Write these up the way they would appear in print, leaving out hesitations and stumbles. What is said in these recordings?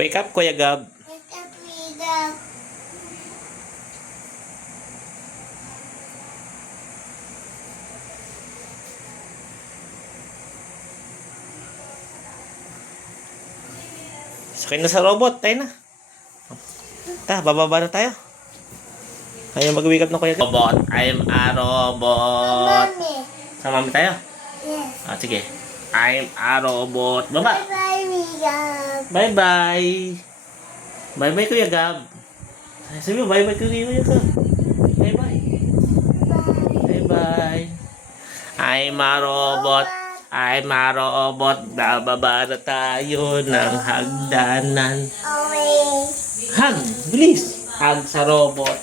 Wake up, Kuya Gab. Wake up, Miguel. Sakay na sa robot. Tayo na. Bababa na tayo. Ayaw mag-wake up na Kuya Gab. Robot. I'm a robot. Mommy. Sama mo tayo? Yes. Sige. I'm a robot. Baba. Bye-bye, Miguel. Bye-bye. Bye-bye, Kuya Gab. Sabi mo, bye-bye, Kuya Gab. Bye-bye. Bye-bye. I'm a robot. I'm a robot. Bababa na tayo ng hagdanan. Away. Hug! Bilis! Hug sa robot.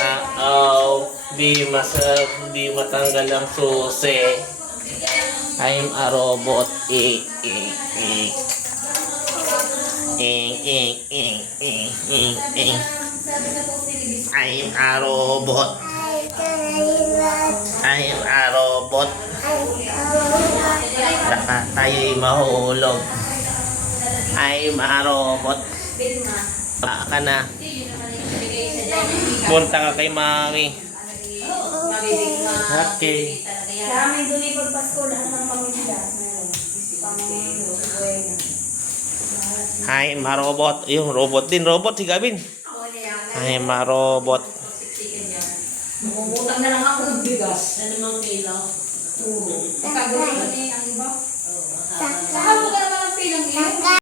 Uh-oh. Di matanggal ang susi. I'm a robot. I'm a robot. I'm a robot. Saka tayo'y mahulog. I'm a robot. Baka na. Punta ka kay mami. Okay. Sa amin doon ay pagpasko, lahat ng pamilya. I'm a robot. Yung robot din. Robot si Gavin. I'm a robot. Bumutang na lang ako ng bigas. Ano mang kailaw? Puro. Pagkagawin ang iba. Saka mo ka naman ang pilang